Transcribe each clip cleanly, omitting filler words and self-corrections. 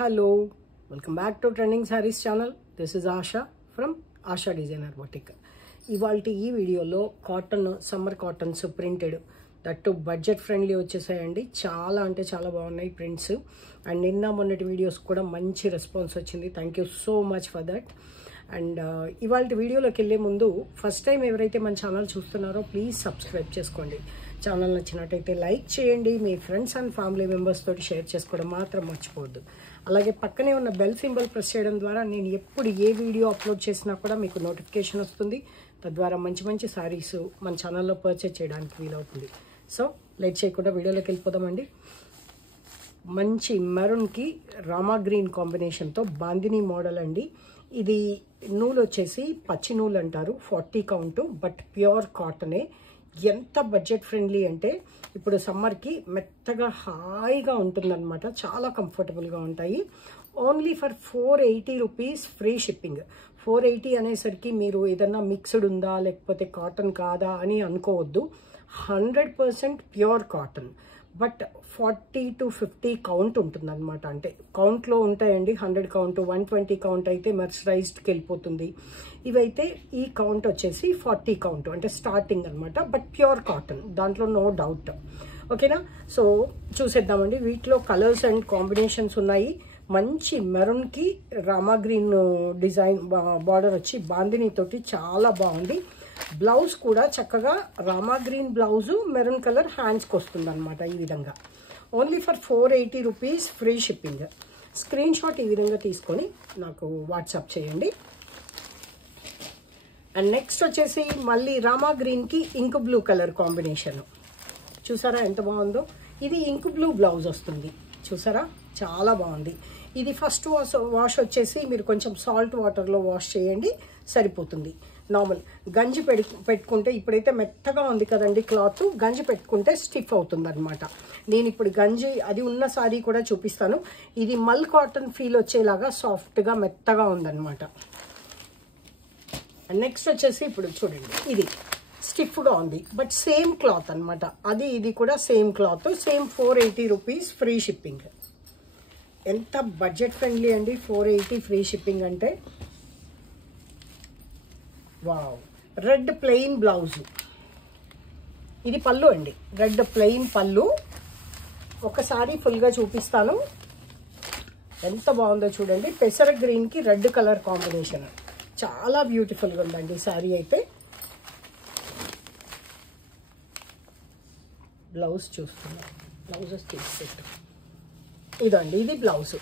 Hello, welcome back to Trending Sarees channel. This is Asha from Asha Designer Boutique. ఇవాల్టి ఈ వీడియోలో cotton summer cottons printed దట్టు budget friendly వచ్చేసాయండి. చాలా అంటే చాలా బాగున్నాయి ప్రింట్స్. అండ్ నిన్న మొన్నటి వీడియోస్ కూడా మంచి రెస్పాన్స్ వచ్చింది. Thank you so much for that. And ఇవాల్టి వీడియోలోకి వెళ్ళే ముందు ఫస్ట్ టైం ఎవరైతే మన ఛానల్ చూస్తున్నారో ప్లీజ్ సబ్స్క్రైబ్ చేసుకోండి. ఛానల్ నచ్చినట్టయితే లైక్ చేయండి. మీ ఫ్రెండ్స్ అండ్ ఫ్యామిలీ మెంబర్స్ తోటి షేర్ చేసుకోవడం మాత్రం మర్చిపోవద్దు. అలాగే పక్కనే ఉన్న బెల్ సింబల్ ప్రెస్ చేయడం ద్వారా నేను ఎప్పుడు ఏ వీడియో అప్లోడ్ చేసినా కూడా మీకు నోటిఫికేషన్ వస్తుంది. తద్వారా మంచి మంచి సారీస్ మన ఛానల్లో పర్చేజ్ చేయడానికి వీలవుతుంది. సో లేట్ చేయకుండా వీడియోలోకి వెళ్ళిపోదామండి. మంచి మెరూన్కి రామా గ్రీన్ కాంబినేషన్తో బాందిని మోడల్ అండి. ఇది నూలు వచ్చేసి పచ్చి నూలు అంటారు, 40 కౌంటు, బట్ ప్యూర్ కాటనే. ఎంత బడ్జెట్ ఫ్రెండ్లీ అంటే ఇప్పుడు సమ్మర్కి మెత్తగా హాయిగా ఉంటుందన్నమాట. చాలా కంఫర్టబుల్గా ఉంటాయి. Only for 480 rupees free shipping. 480 అనేసరికి మీరు ఏదన్నా మిక్స్డ్ ఉందా లేకపోతే కాటన్ కాదా అని అనుకోవద్దు. 100% pure cotton, but 40 to 50 count ఉంటుందన్నమాట. అంటే కౌంట్లో ఉంటాయండి. 100 కౌంట్, 120 కౌంట్ అయితే మెర్సరైజ్డ్కి వెళ్ళిపోతుంది. ఇవైతే ఈ కౌంట్ వచ్చేసి 40 కౌంట్ అంటే స్టార్టింగ్ అనమాట, బట్ ప్యూర్ కాటన్, దాంట్లో నో డౌట్. ఓకేనా? సో చూసేద్దామండి. వీటిలో కలర్స్ అండ్ కాంబినేషన్స్ ఉన్నాయి. మంచి మెరూన్కి రామా గ్రీన్ డిజైన్ బార్డర్ వచ్చి బాందిని తోటి చాలా బాగుంది. బ్లౌజ్ కూడా చక్కగా Rama green blouse maroon colour హ్యాండ్స్కి వస్తుంది అనమాట. ఈ విధంగా only for 480 rupees free shipping. Screen shot ఈ విధంగా తీసుకొని నాకు వాట్సాప్ చేయండి. అండ్ నెక్స్ట్ వచ్చేసి మళ్ళీ రామా గ్రీన్కి ఇంక్ బ్లూ కలర్ కాంబినేషన్. చూసారా ఎంత బాగుందో? ఇది ఇంక్ బ్లూ బ్లౌజ్ వస్తుంది. చూసారా చాలా బాగుంది. ఇది ఫస్ట్ వాష్ వచ్చేసి మీరు కొంచెం సాల్ట్ వాటర్లో వాష్ చేయండి, సరిపోతుంది. నార్మల్ గంజి పెట్టుకుంటే ఇప్పుడైతే మెత్తగా ఉంది కదండి క్లాత్, గంజి పెట్టుకుంటే స్టిఫ్ అవుతుంది అనమాట. నేను ఇప్పుడు గంజి అది ఉన్న సారీ కూడా చూపిస్తాను. ఇది మల్ కాటన్ ఫీల్ వచ్చేలాగా సాఫ్ట్గా మెత్తగా ఉందన్నమాట. నెక్స్ట్ వచ్చేసి ఇప్పుడు చూడండి, ఇది స్టిఫ్గా ఉంది, బట్ సేమ్ క్లాత్ అనమాట. అది ఇది కూడా same cloth, same 480 rupees free shipping. ఎంత బడ్జెట్ ఫ్రెండ్లీ అండి 480 ఫ్రీ షిప్పింగ్ అంటే. Wow, red plain blouse. ఇది పళ్ళు అండి, రెడ్ ప్లెయిన్ పళ్ళు. ఒకసారి ఫుల్గా చూపిస్తాను. ఎంత బాగుందో చూడండి. పెసర గ్రీన్కి రెడ్ కలర్ కాంబినేషన్ చాలా బ్యూటిఫుల్గా ఉందండి శారీ అయితే. బ్లౌజ్ చూస్తున్నాం, బ్లౌజెస్ తీసుకెట్టు. ఇదండి, ఇది బ్లౌజ్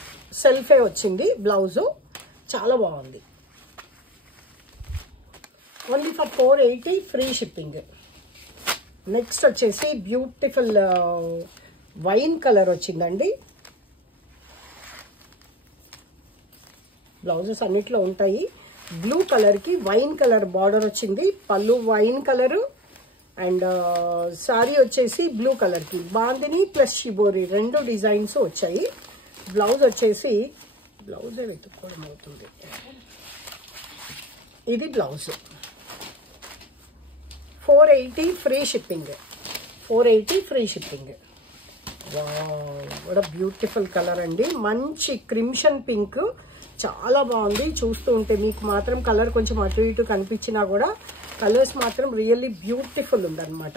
సెల్ఫే వచ్చింది. బ్లౌజు చాలా బాగుంది. Only for 480 free shipping. Next వచ్చేసి బ్యూటిఫుల్ వైన్ కలర్ వచ్చిందండి. బ్లౌజెస్ అన్నిట్లో ఉంటాయి. బ్లూ కలర్కి వైన్ కలర్ బార్డర్ వచ్చింది. పళ్ళు వైన్ కలరు అండ్ సారీ వచ్చేసి బ్లూ కలర్కి బాందిని ప్లస్ షిబోరి రెండు డిజైన్స్ వచ్చాయి. బ్లౌజ్ వచ్చేసి బ్లౌజే వెతుక్కోవడం అవుతుంది. ఇది blouse 480 free shipping. 480 free shipping. Wow, beautiful colour అండి. మంచి క్రిమ్షన్ పింక్, చాలా బాగుంది. చూస్తూ ఉంటే మీకు మాత్రం కలర్ కొంచెం అటు ఇటు కనిపించినా కూడా కలర్స్ మాత్రం రియల్లీ బ్యూటిఫుల్ ఉందన్నమాట.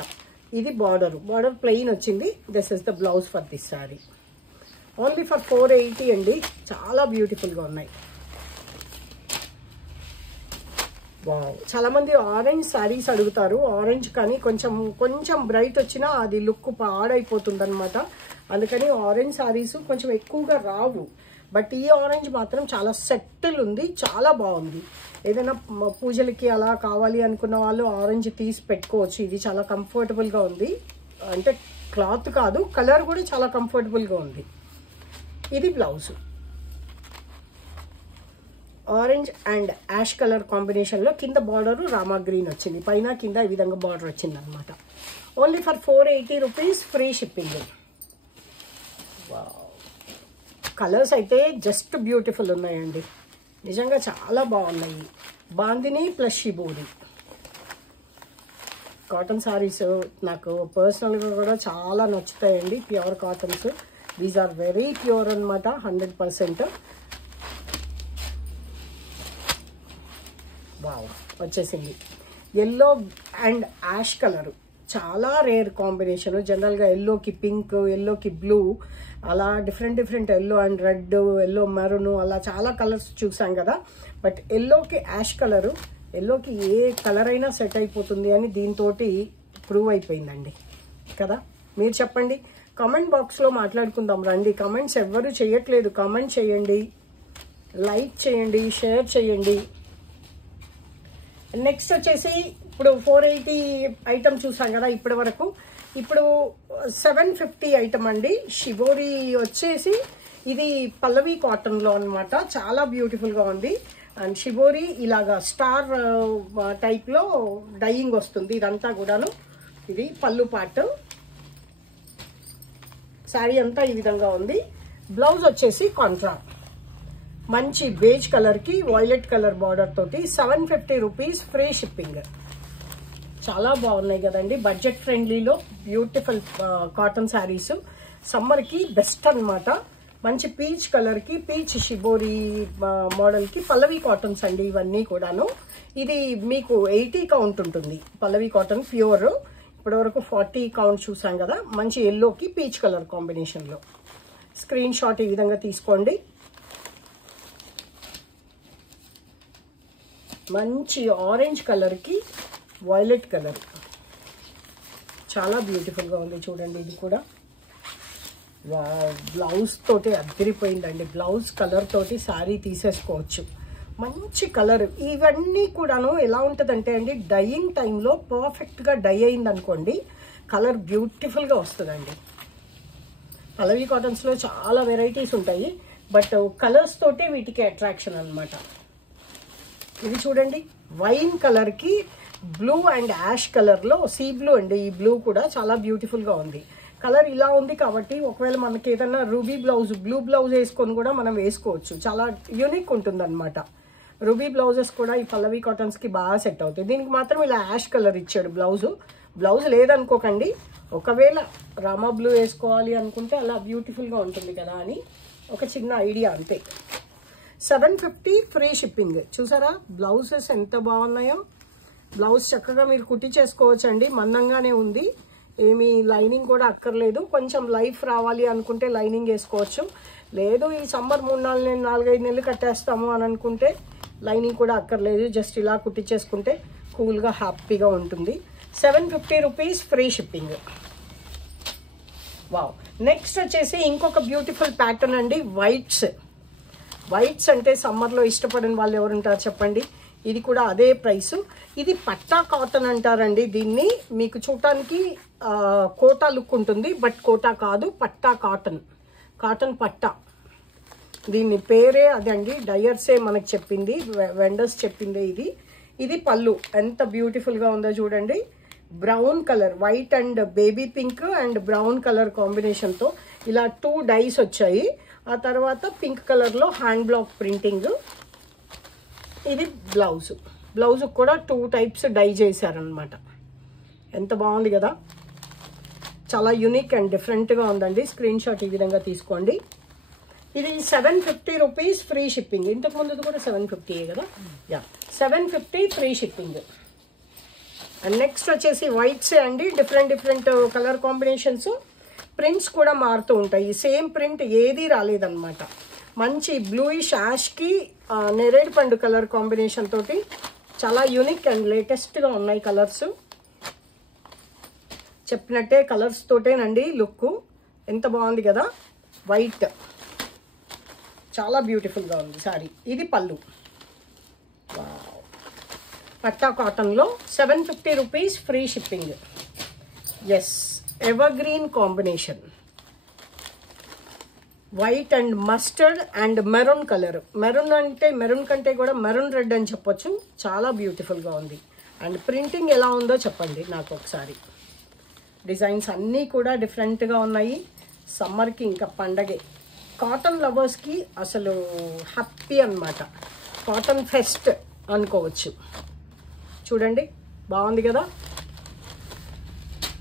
ఇది బార్డర్ ప్లెయిన్ వచ్చింది. This is the blouse for this sorry. Only for 480 అండి. చాలా బ్యూటిఫుల్గా ఉన్నాయి. వావ్, చాలా మంది ఆరెంజ్ శారీస్ అడుగుతారు. ఆరెంజ్ కానీ కొంచెం బ్రైట్ వచ్చినా అది లుక్ పాడైపోతుంది అనమాట. అందుకని ఆరెంజ్ శారీస్ కొంచెం ఎక్కువగా రావు. బట్ ఈ ఆరెంజ్ మాత్రం చాలా సెటిల్ ఉంది, చాలా బాగుంది. ఏదైనా పూజలకి అలా కావాలి అనుకున్న వాళ్ళు ఆరెంజ్ తీసి పెట్టుకోవచ్చు. ఇది చాలా కంఫర్టబుల్గా ఉంది. అంటే క్లాత్ కాదు, కలర్ కూడా చాలా కంఫర్టబుల్గా ఉంది. ఇది blouse orange and ash colour కాంబినేషన్లో కింద బార్డరు రామా గ్రీన్ వచ్చింది. పైన కింద ఈ విధంగా బార్డర్ వచ్చింది అనమాట. Only for 480 rupees free shipping. Colours అయితే జస్ట్ బ్యూటిఫుల్ ఉన్నాయండి, నిజంగా చాలా బాగున్నాయి. Bandhani plus shibori cotton saris నాకు పర్సనల్గా కూడా చాలా నచ్చుతాయండి. Pure cottons these are very pure అనమాట, 100%. వావ్, వచ్చేసింది. ఎల్లో అండ్ యాష్ కలరు చాలా రేర్ కాంబినేషన్. జనరల్గా ఎల్లోకి పింక్, ఎల్లోకి బ్లూ, అలా different yellow and red, yellow maroon, అలా చాలా కలర్స్ చూసాం కదా. బట్ ఎల్లోకి యాష్ కలరు, ఎల్లోకి ఏ కలర్ అయినా సెట్ అయిపోతుంది అని దీంతో ప్రూవ్ అయిపోయిందండి కదా. మీరు చెప్పండి, కామెంట్ బాక్స్లో మాట్లాడుకుందాం రండి. కామెంట్స్ ఎవ్వరూ చేయట్లేదు, కామెంట్ చేయండి, లైక్ చేయండి, షేర్ చేయండి. నెక్స్ట్ వచ్చేసి ఇప్పుడు 480 ఐటమ్ చూసాం కదా ఇప్పటి వరకు. ఇప్పుడు 750 ఐటమ్ అండి. షిబోరి వచ్చేసి ఇది పల్లవి కాటన్లో అనమాట, చాలా బ్యూటిఫుల్గా ఉంది. అండ్ షిబోరి ఇలాగా స్టార్ టైప్లో డైయింగ్ వస్తుంది ఇదంతా కూడాను. ఇది పళ్ళు పార్ట్, శారీ అంతా ఈ విధంగా ఉంది. బ్లౌజ్ వచ్చేసి కాంట్రాస్ట్, మంచి బేజ్ కలర్కి వైలెట్ కలర్ బార్డర్ తోటి 750 రూపీస్, ఫ్రీ షిప్పింగ్. చాలా బాగున్నాయి కదండి, బడ్జెట్ ఫ్రెండ్లీలో బ్యూటిఫుల్ కాటన్ శారీస్. సమ్మర్కి బెస్ట్ అనమాట. మంచి పీచ్ కలర్కి, పీచ్ షిబోరి మోడల్కి పల్లవి కాటన్స్ అండి ఇవన్నీ కూడాను. ఇది మీకు 80 కౌంట్ ఉంటుంది పల్లవి కాటన్ ప్యూర్. ఇప్పటి వరకు 40 కౌంట్ చూసాం కదా. మంచి ఎల్లోకి పీచ్ కలర్ కాంబినేషన్లో. స్క్రీన్ షాట్ ఈ విధంగా తీసుకోండి. మంచి ఆరెంజ్ కలర్కి వైలెట్ కలర్, చాలా బ్యూటిఫుల్గా ఉంది చూడండి. ఇది కూడా బ్లౌజ్ తోటి అదిరిపోయిందండి. బ్లౌజ్ కలర్ తోటి శారీ తీసేసుకోవచ్చు. మంచి కలర్. ఇవన్నీ కూడాను ఎలా ఉంటుందంటే అండి, డైయింగ్ టైంలో పర్ఫెక్ట్గా డై అయింది అనుకోండి, కలర్ బ్యూటిఫుల్గా వస్తుందండి. పల్లవి కాటన్స్లో చాలా వెరైటీస్ ఉంటాయి, బట్ కలర్స్ తోటే వీటికి అట్రాక్షన్ అనమాట. ఇది చూడండి, వైన్ కలర్కి బ్లూ అండ్ యాష్ కలర్లో, సీ బ్లూ అండి. ఈ బ్లూ కూడా చాలా బ్యూటిఫుల్గా ఉంది. కలర్ ఇలా ఉంది కాబట్టి ఒకవేళ మనకి ఏదన్నా రూబీ బ్లౌజ్, బ్లూ బ్లౌజ్ వేసుకొని కూడా మనం వేసుకోవచ్చు. చాలా యూనిక్ ఉంటుంది అనమాట. రూబీ బ్లౌజెస్ కూడా ఈ పల్లవి కాటన్స్కి బాగా సెట్ అవుతాయి. దీనికి మాత్రం ఇలా యాష్ కలర్ ఇచ్చాడు బ్లౌజ్ లేదనుకోకండి. ఒకవేళ రామా బ్లూ వేసుకోవాలి అనుకుంటే అలా బ్యూటిఫుల్గా ఉంటుంది కదా అని ఒక చిన్న ఐడియా అంతే. 750 ఫ్రీ షిప్పింగ్. చూసారా బ్లౌజెస్ ఎంత బాగున్నాయో. బ్లౌజ్ చక్కగా మీరు కుట్టి చేసుకోవచ్చు అండి, మందంగానే ఉంది, ఏమీ లైనింగ్ కూడా అక్కర్లేదు. కొంచెం లైఫ్ రావాలి అనుకుంటే లైనింగ్ వేసుకోవచ్చు. లేదు ఈ సమ్మర్ 4-5 నెలలు కట్టేస్తాము అని అనుకుంటే లైనింగ్ కూడా అక్కర్లేదు, జస్ట్ ఇలా కుట్టి చేసుకుంటే కూల్గా హ్యాపీగా ఉంటుంది. 750 rupees, free shipping. Wow. Next వచ్చేసి ఇంకొక బ్యూటిఫుల్ ప్యాటర్న్ అండి, వైట్స్ అంటే సమ్మర్లో ఇష్టపడిన వాళ్ళు ఎవరుంటారు చెప్పండి. ఇది కూడా అదే ప్రైస్. ఇది పట్టా కాటన్ అంటారండి దీన్ని. మీకు చూడటానికి కోటా లుక్ ఉంటుంది, బట్ కోటా కాదు, పట్టా కాటన్ పట్టా. దీని పేరే అదండి, డయర్సే మనకు చెప్పింది, వెండర్స్ చెప్పిందే ఇది పళ్ళు. ఎంత బ్యూటిఫుల్గా ఉందో చూడండి. Brown colour, white and baby pink and brown colour కాంబినేషన్తో ఇలా 2 డైస్ వచ్చాయి. ఆ తర్వాత పింక్ కలర్లో హ్యాండ్ బ్లాక్ ప్రింటింగ్. ఇది బ్లౌజ్ కూడా 2 టైప్స్ డై చేశారనమాట. ఎంత బాగుంది కదా, చాలా యూనిక్ అండ్ డిఫరెంట్గా ఉందండి. స్క్రీన్ షాట్ ఈ విధంగా తీసుకోండి. ఇది 750 రూపీస్, ఫ్రీ షిప్పింగ్. ఇంతకు ముందు కూడా 750 కదా. 750 ఫ్రీ షిప్పింగ్. అండ్ నెక్స్ట్ వచ్చేసి వైట్సే అండి, డిఫరెంట్ కలర్ కాంబినేషన్స్. ప్రింట్స్ కూడా మారుతూ ఉంటాయి, సేమ్ ప్రింట్ ఏది రాలేదన్నమాట. మంచి బ్లూయిష్ యాష్కి నెరేడు పండు కలర్ కాంబినేషన్ తోటి చాలా యూనిక్ అండ్ లేటెస్ట్గా ఉన్నాయి కలర్స్. చెప్పినట్టే కలర్స్ తోటేనండి లుక్. ఎంత బాగుంది కదా, వైట్ చాలా బ్యూటిఫుల్గా ఉంది సారీ. ఇది పళ్ళు. పట్టా కాటన్లో 750 rupees, free shipping. Yes, evergreen combination, white and mustard and maroon colour. Maroon అంటే మెరూన్ కంటే కూడా మెరూన్ రెడ్ అని చెప్పొచ్చు. చాలా బ్యూటిఫుల్గా ఉంది. అండ్ ప్రింటింగ్ ఎలా ఉందో చెప్పండి నాకు ఒకసారి. డిజైన్స్ అన్నీ కూడా డిఫరెంట్గా ఉన్నాయి. సమ్మర్కి ఇంకా పండగే. కాటన్ లవర్స్కి అసలు హ్యాపీ అన్నమాట. కాటన్ ఫెస్ట్ అనుకోవచ్చు. చూడండి బాగుంది కదా.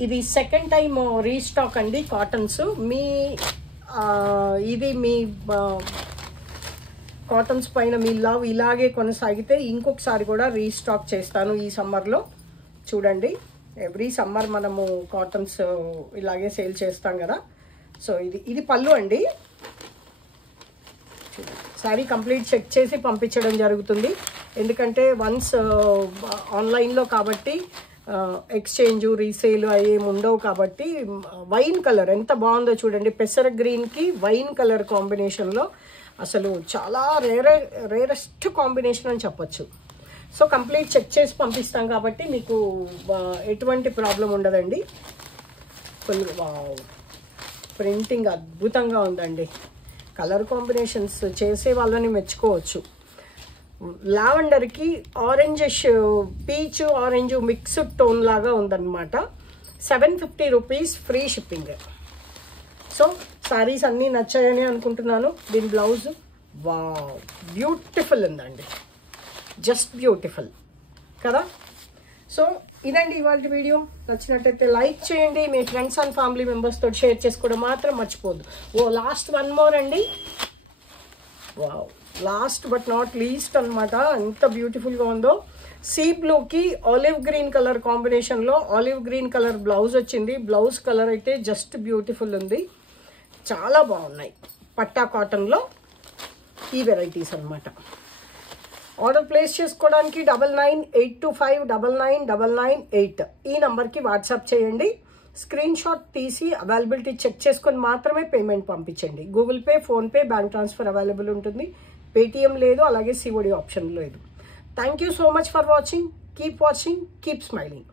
ఇది సెకండ్ టైం రీస్టాక్ అండి కాటన్స్. మీ ఇది మీ కాటన్స్ పైన మీ లవ్ ఇలాగే కొనసాగితే ఇంకొకసారి కూడా రీస్టాక్ చేస్తాను ఈ సమ్మర్లో. చూడండి, ఎవ్రీ సమ్మర్ మనము కాటన్స్ ఇలాగే సేల్ చేస్తాం కదా. సో ఇది పళ్ళు అండి. శారీ కంప్లీట్ చెక్ చేసి పంపించడం జరుగుతుంది, ఎందుకంటే వన్స్ ఆన్లైన్లో కాబట్టి ఎక్స్చేంజ్ రీసేల్ అయ్యేమి ఉండవు కాబట్టి. వైన్ కలర్ ఎంత బాగుందో చూడండి, పెసర గ్రీన్కి వైన్ కలర్ కాంబినేషన్లో అసలు చాలా రేరెస్ట్ కాంబినేషన్ అని చెప్పచ్చు. సో కంప్లీట్ చెక్ చేసి పంపిస్తాం కాబట్టి మీకు ఎటువంటి ప్రాబ్లం ఉండదండి. ఫుల్ ప్రింటింగ్ అద్భుతంగా ఉందండి. కలర్ కాంబినేషన్స్ చేసే వాళ్ళని మెచ్చుకోవచ్చు. లావెండర్కి orangish, peach orange mixed tone లాగా ఉందన్నమాట. 750 rupees free shipping. So saris అన్నీ నచ్చాయని అనుకుంటున్నాను. దీని బ్లౌజ్ బ్యూటిఫుల్ ఉందండి, జస్ట్ బ్యూటిఫుల్ కదా. సో ఇదండి ఇవాళ వీడియో. నచ్చినట్టయితే లైక్ చేయండి, మీ ఫ్రెండ్స్ అండ్ ఫ్యామిలీ మెంబర్స్ తోటి షేర్ చేసుకోవడం మాత్రం మర్చిపోద్దు. లాస్ట్ వన్ మోర్ అండి. లాస్ట్ బట్ నాట్ లీస్ట్ అనమాట. ఎంత బ్యూటిఫుల్గా ఉందో. సీ బ్లూకి ఆలివ్ గ్రీన్ కలర్ కాంబినేషన్లో ఆలివ్ గ్రీన్ కలర్ బ్లౌజ్ వచ్చింది. బ్లౌజ్ కలర్ అయితే జస్ట్ బ్యూటిఫుల్ ఉంది, చాలా బాగున్నాయి. పట్టా కాటన్లో ఈ వెరైటీస్ అనమాట. ఆర్డర్ ప్లేస్ చేసుకోవడానికి 9982599998 ఈ నంబర్కి వాట్సాప్ చేయండి. స్క్రీన్ షాట్ తీసి అవైలబిలిటీ చెక్ చేసుకొని మాత్రమే పేమెంట్ పంపించండి. Google pay, PhonePe, bank transfer available ఉంటుంది. పేటిఎం లేదు, అలాగే సిఓడి ఆప్షన్ లేదు. Thank you so much for watching. Keep watching, keep smiling.